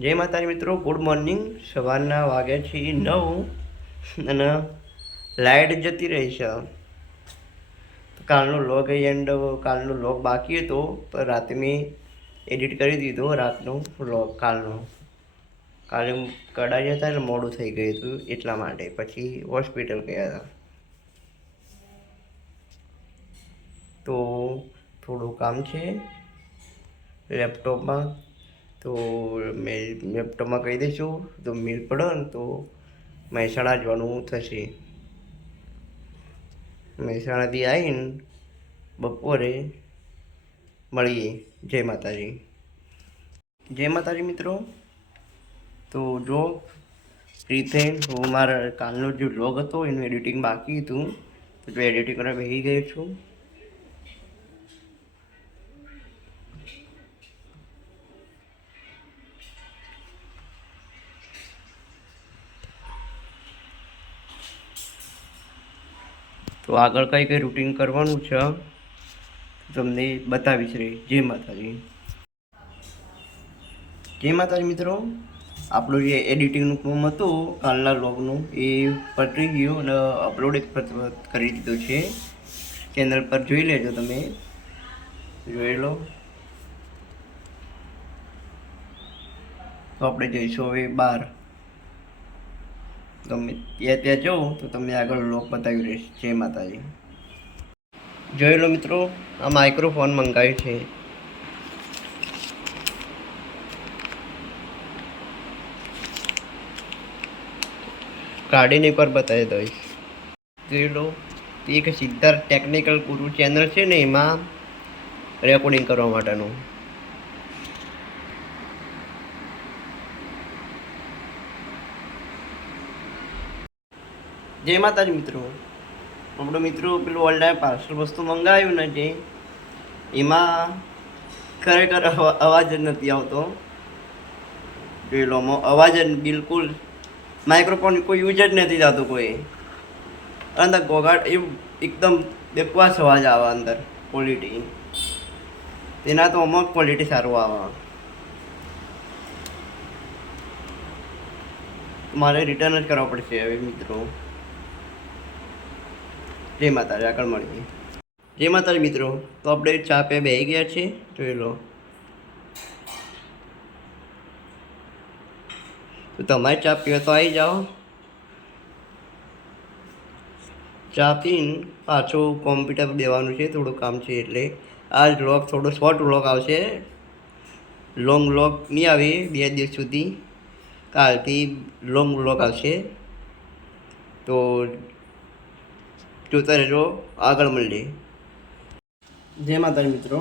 જય માતાજી મિત્રો ગુડ મોર્નિંગ સવારના વાગે છે નવ અને લાઇટ જતી રહી છે. કાલનો લોગ એન્ડ કાલનો લોગ બાકી હતો, પણ રાતે મેં એડિટ કરી દીધો, રાતનો લોગ કાલનો. કાલે કડાઈ હતા એટલે મોડું થઈ ગયું હતું એટલા માટે. પછી હોસ્પિટલ ગયા હતા. તો થોડું કામ છે લેપટોપમાં તો મેં લેપટોપમાં કહી દઈશું તો મેલ પડે ને તો મહેસાણા જવાનું થશે. મહેસાણાથી આવીને બપોરે મળીએ. જય માતાજી. જય માતાજી મિત્રો. તો જો ફ્રી હું મારા કાલનો જે વ્લોગ હતો, એનું એડિટિંગ બાકી હતું. તો એડિટિંગ કરવા બેસી ગયો છું. તો આગળ કઈ કઈ રૂટિન કરવાનું છે? તમને બતાવીશ રે. જય માતાજી. જય માતાજી મિત્રો. આપણું જે એડિટિંગનું કામ હતું, કાલના લોગનું એ પતરી ગયું અને અપલોડ કરી દીધું છે. ચેનલ પર જોઈ લેજો તમે. જોઈ લો. તો આપણે જઈશું હવે બાર તમે ત્યાં ત્યાં જાઓ તો તમને આગળ લોક બતાવી રહીશ જય માતાજી. જોઈ લો મિત્રો, આ માઇક્રોફોન મંગાવ્યું છે. કાઢીને પર બતાવી દઈશ. જોઈ લો એક સિદ્ધાર્થ ટેકનિકલ ગુરુ ચેનલ છે ને, એમાં રેકોર્ડિંગ કરવા માટેનું. જય માતાજી મિત્રો. આપણો મિત્રો પેલું ઓનલાઈન પાર્સલ વસ્તુ મંગાવ્યું ને જે, એમાં ખરેખર અવાજ જ નથી આવતો. જોઈ અવાજ જ બિલકુલ માઇક્રોફોન કોઈ યુઝ જ નથી થતો કોઈ. અંદર ગોગાટ એ એકદમ બેકવાસ અવાજ આવે અંદર ક્વોલિટી તેના તો અમુક ક્વોલિટી સારું આવે. મારે રિટર્ન જ કરવા પડશે હવે મિત્રો. જય માતાજી, આગળ મળીએ. જય માતાજી મિત્રો, તો આપણે ચા પે બે ગયા છે, જોઈ લો. તો તમારે ચા પીવા તો આવી જાઓ. ચા પીને પાછું કોમ્પ્યુટર દેવાનું છે, થોડું કામ છે એટલે. આ વ્લોગ થોડો શોર્ટ વ્લોગ આવશે. લોંગ વ્લોગ નહીં આવે, બે દિવસ સુધી. કાલથી લોંગ વ્લોગ આવશે. તો જોતા રહેજો આગળ મળીએ જય માતાજી મિત્રો.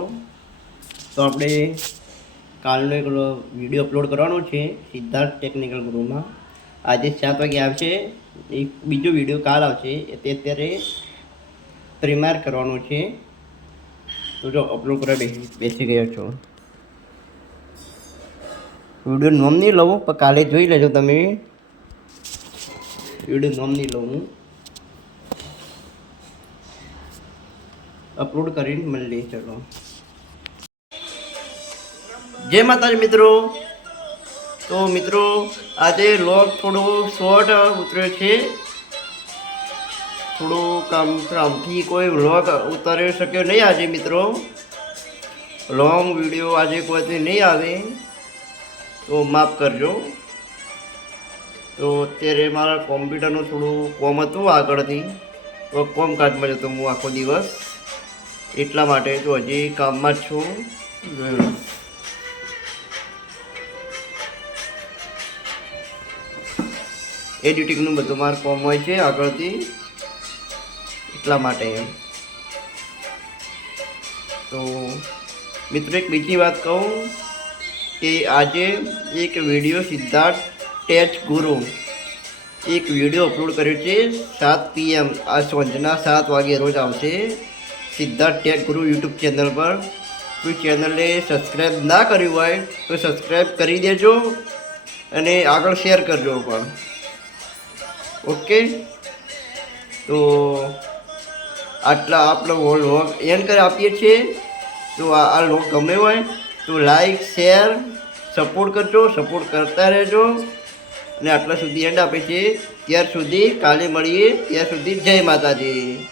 તો આપણે કાલનો એક વીડિયો અપલોડ કરવાનો છે સિદ્ધાર્થ ટેકનિકલ ગ્રુપમાં આજે સાત વાગે આવશે. એક બીજો વીડિયો કાલ આવશે. તે અત્યારે પ્રિમાર કરવાનો છે. તો જો અપલોડ કરવા બેસી બેસી ગયો છો. વીડિયો નોમ નહીં લઉં, પણ કાલે જોઈ લેજો તમે. વીડિયો નોમ નહીં લઉં હું. અપલોડ કરીને મળીએ ચલો. જય માતાજી, મિત્રો. તો, મિત્રો, આજે લોગ થોડો શોર્ટ ઉતર્યો છે. થોડું કામ કામથી કોઈ વ્લોગ ઉતારી શક્યો નહીં આજે, મિત્રો. લોંગ વીડિયો આજે કોઈથી નહીં આવે. તો માફ કરજો. તો અત્યારે મારા કોમ્પ્યુટરનું થોડું કોમ હતું આગળથી. તો કોમકાજમાં જતો હું આખો દિવસ. એટલા માટે જો હજી કામમાં જ છું. જોયું એડિટિંગનું બધું મારું કોમ હોય છે આગળથી. એટલા માટે તો મિત્રો એક બીજી વાત કહું કે આજે એક વીડિયો સિદ્ધાર્થ ટેચ ગુરુ એક વીડિયો અપલોડ કર્યો છે સાત પીએમ આ સાંજના સાત વાગે રોજ આવશે. Siddharth tech guru YouTube channel પર. કોઈ ચેનલને સબસ્ક્રાઈબ ના કર્યું હોય તો સબસ્ક્રાઈબ કરી દેજો અને આગળ શેર કરજો પણ. ઓકે? તો આટલા આપણો લોગ એન્ડ કરી આપીએ છીએ. તો આ લોગ ગમે હોય તો લાઈક શેર સપોર્ટ કરજો સપોર્ટ કરતા રહેજો. અને આટલા સુધી એન્ડ આપે છે ત્યાર સુધી કાલે મળીએ. ત્યાં સુધી જય માતાજી.